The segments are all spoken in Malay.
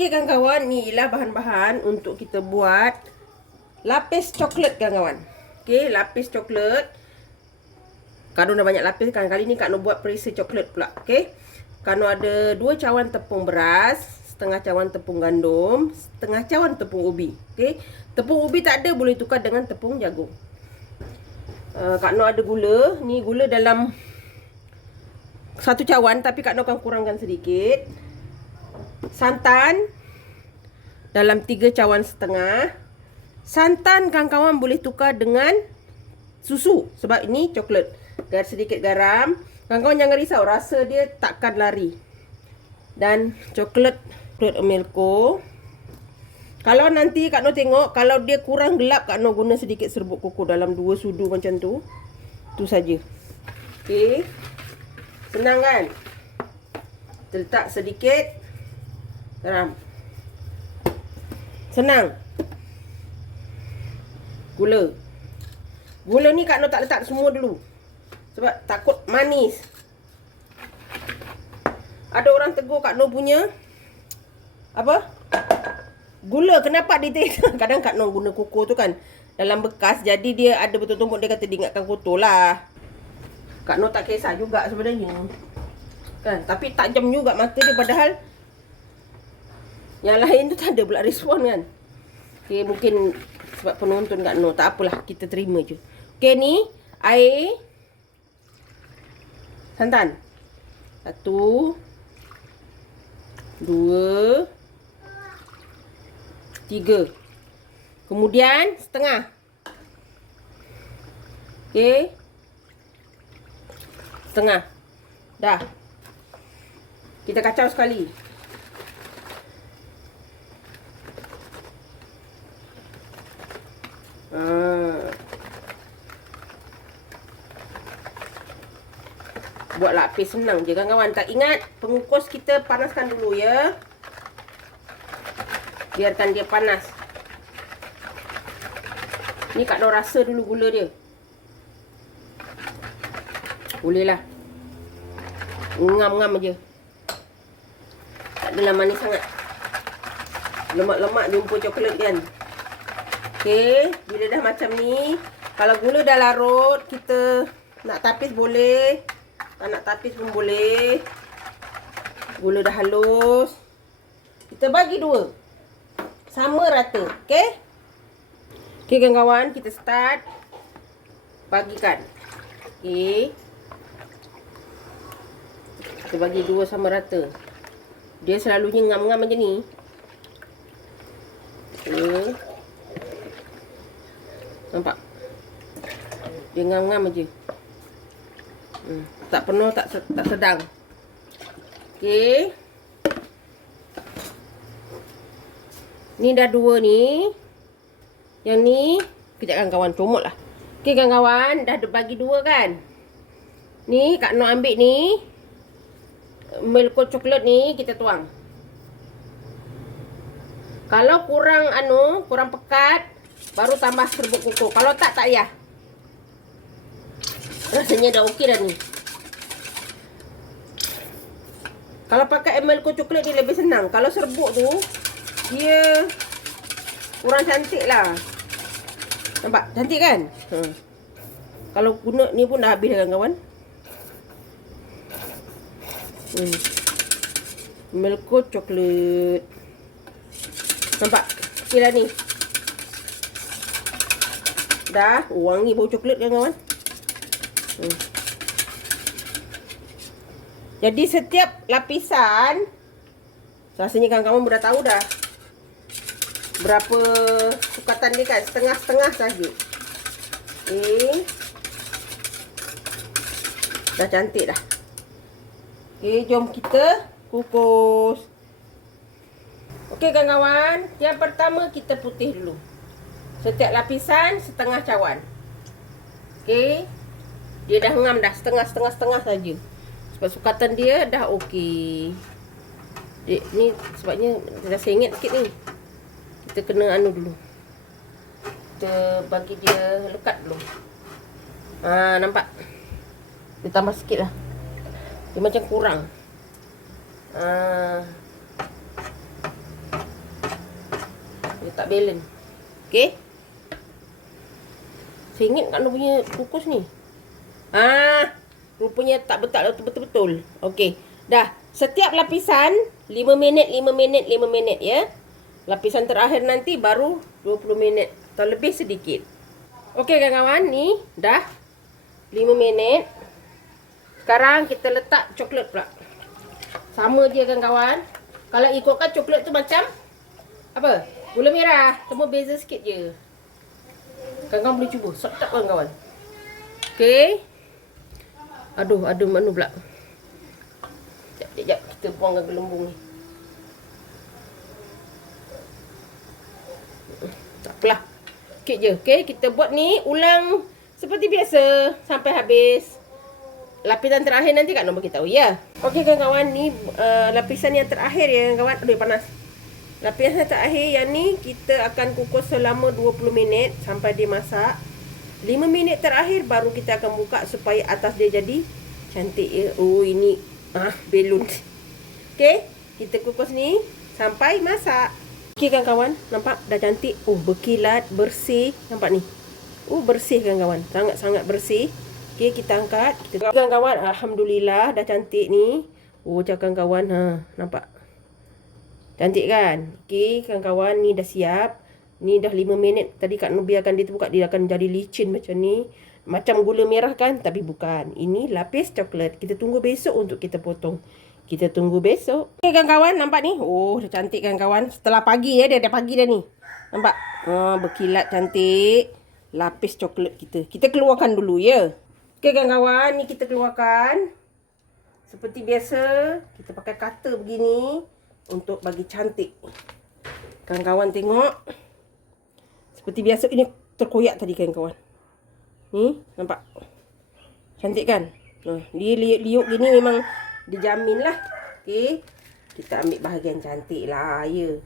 Okey kawan-kawan, ni ialah bahan-bahan untuk kita buat lapis coklat kawan-kawan. Okey, lapis coklat. Kano dah banyak lapis kan. Kali ni Kak Noh buat perisa coklat pula. Okey. Kano ada dua cawan tepung beras, setengah cawan tepung gandum, setengah cawan tepung ubi. Okey. Tepung ubi tak ada boleh tukar dengan tepung jagung. Uh, Kak Noh ada gula. Ni gula dalam satu cawan tapi Kak Noh akan kurangkan sedikit. Santan dalam tiga cawan setengah. Santan kawan-kawan boleh tukar dengan susu sebab ini coklat dan sedikit garam. Kawan-kawan jangan risau, rasa dia takkan lari. Dan coklat coklat Milko. Kalau nanti Kak Noh tengok, kalau dia kurang gelap, Kak Noh guna sedikit serbuk koko dalam dua sudu macam tu. Tu saja. Okey. Senang kan? Letak sedikit garam. Senang. Gula. Gula ni Kak Noh tak letak semua dulu. Sebab takut manis. Ada orang tegur Kak Noh punya apa? Gula kenapa dia kadang Kak Noh guna koko tu kan dalam bekas jadi dia ada betul tumpuk dia kata dia ingatkan kotor lah. Kak Noh tak kisah juga sebenarnya. Kan? Tapi tajam juga mata dia padahal yang lain tu tak ada pula respon kan. Okay, mungkin sebab penonton Kak Noh. Tak apalah, kita terima je. Okay, ni air santan. Satu. Dua. Tiga. Kemudian setengah. Okay. Setengah. Dah. Kita kacau sekali. Hmm. Buat lapis senang je kawan-kawan. Tak ingat pengukus kita panaskan dulu ya. Biarkan dia panas. Ni Kak Noh rasa dulu gula dia. Boleh lah. Ngam-ngam je. Tak adalah manis sangat. Lemak-lemak jumpa coklat kan. Okey, bila dah macam ni, kalau gula dah larut, kita nak tapis boleh. Tak nak tapis pun boleh. Gula dah halus. Kita bagi dua. Sama rata, okey? Okey kawan-kawan, kita start bagikan. Okey. Kita bagi dua sama rata. Dia selalunya ngam-ngam macam ni. Okey. Nampak? Dia ngam-ngam aja. Hmm. Tak penuh, tak tak sedang. Okey. Ni dah dua ni. Yang ni, kejap kan kawan comot lah. Okey kan kawan, dah bagi dua kan? Ni, Kak Noh ambil ni. Milko coklat ni, kita tuang. Kalau kurang anu, kurang pekat, Baru tambah serbuk koko. Kalau tak, tak payah. Rasanya dah okey dah ni. Kalau pakai Emelco coklat ni lebih senang. Kalau serbuk tu, dia kurang cantik lah. Nampak? Cantik kan? Hmm. Kalau guna ni pun dah habis kan kawan. Hmm. Melko coklat. Nampak? Okey lah ni. Dah wangi bau coklat kan kawan. Hmm. Jadi setiap lapisan rasanya kawan-kawan sudah tahu dah berapa sukatan dia kan setengah-setengah saja. Okey. Dah cantik dah. Okey, jom kita kukus. Okey kawan-kawan, yang pertama kita putih dulu. Setiap lapisan setengah cawan. Okey. Dia dah ngam dah setengah-setengah-setengah saja. Sebab sukatan dia dah okey. Dia, ni sebabnya dah sengit sikit ni. Kita kena anu dulu. Kita bagi dia lekat dulu. Ha, nampak? Dia tambah sikit lah. Dia macam kurang. Ha. Tak balance. Okey. Ingat Kak Nur punya kukus ni. Ah, rupanya tak betul betul-betul. Okey. Dah. Setiap lapisan 5 minit, 5 minit, 5 minit ya. Lapisan terakhir nanti baru 20 minit atau lebih sedikit. Okey kawan-kawan, ni dah 5 minit. Sekarang kita letak coklat pula. Sama je kawan-kawan. Kalau ikutkan coklat tu macam apa? Gula merah. Cuma beza sikit je. Kawan-kawan boleh cuba. Sedap kawan-kawan. Okey. Aduh, aduh mana pula. Sekejap, sekejap. Kita buangkan gelembung ni. Tak apalah. Sikit je. Okey, kita buat ni ulang seperti biasa sampai habis. Lapisan terakhir nanti Kak Nombor kita tahu ya. Okey kawan-kawan ni uh, lapisan yang terakhir ya kawan. Aduh panas. Lapisan terakhir yang ni kita akan kukus selama 20 minit sampai dia masak. 5 minit terakhir baru kita akan buka supaya atas dia jadi cantik ya. Oh ini ah belun. Okey, kita kukus ni sampai masak. Okey kan kawan, nampak dah cantik. Oh berkilat, bersih. Nampak ni. Oh bersih kan kawan. Sangat-sangat bersih. Okey, kita angkat. Kita kawan-kawan, alhamdulillah dah cantik ni. Oh cakap kawan, ha, nampak. Cantik kan? Okey, kawan-kawan ni dah siap. Ni dah 5 minit. Tadi Kak Nur biarkan dia terbuka. Dia akan jadi licin macam ni. Macam gula merah kan? Tapi bukan. Ini lapis coklat. Kita tunggu besok untuk kita potong. Kita tunggu besok. Okay kan kawan. Nampak ni? Oh dah cantik kan kawan. Setelah pagi ya. Dia dah pagi dah ni. Nampak? Oh, berkilat cantik. Lapis coklat kita. Kita keluarkan dulu ya. Okay kan kawan. Ni kita keluarkan. Seperti biasa. Kita pakai cutter begini. Untuk bagi cantik. Kawan-kawan tengok. Seperti biasa ini terkoyak tadi kan kawan. Ni nampak. Cantik kan? Nah, dia liuk-liuk gini memang dijamin lah. Okey. Kita ambil bahagian cantik lah ya.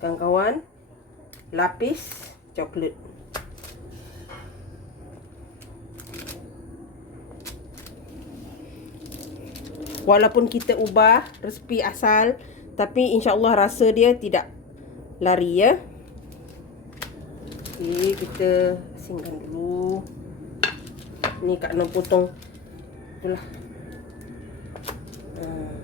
Kawan-kawan. Lapis coklat. Walaupun kita ubah resepi asal tapi insyaAllah rasa dia tidak lari ya. Okay, kita asingkan dulu. Ni Kak Nom potong. Itulah. Hmm.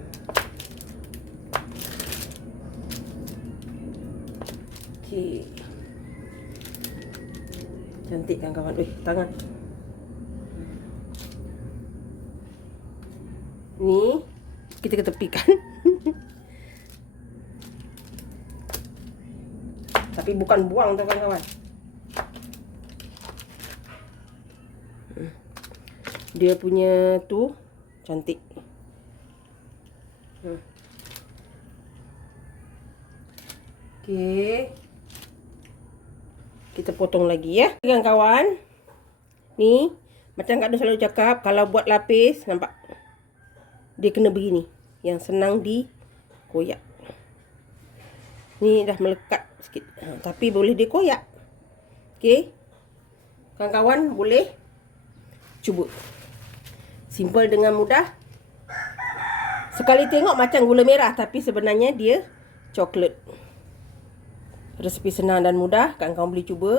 Okay. Cantik kan kawan. Eh, tangan. Ni kita ketepikan. Tapi bukan buang tu kawan-kawan. Dia punya tu cantik. Hmm. Okey. Kita potong lagi ya. Kawan-kawan. Ni. Macam Kak selalu cakap. Kalau buat lapis. Nampak. Dia kena begini. Yang senang di koyak. Ni dah melekat sikit. Ha, tapi boleh dikoyak. Okey. Kawan-kawan boleh cuba. Simple dengan mudah. Sekali tengok macam gula merah tapi sebenarnya dia coklat. Resepi senang dan mudah. Kawan-kawan boleh cuba.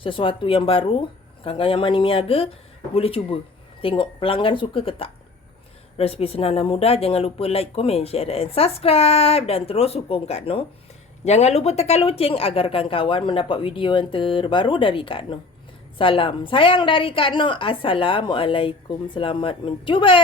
Sesuatu yang baru. Kawan-kawan yang mani miaga boleh cuba. Tengok pelanggan suka ke tak. Resepi senang dan mudah. Jangan lupa like, komen, share dan subscribe. Dan terus hukum Kak Noh. Jangan lupa tekan loceng agar kawan-kawan mendapat video yang terbaru dari Kak Noh. Salam sayang dari Kak Noh. Assalamualaikum. Selamat mencuba.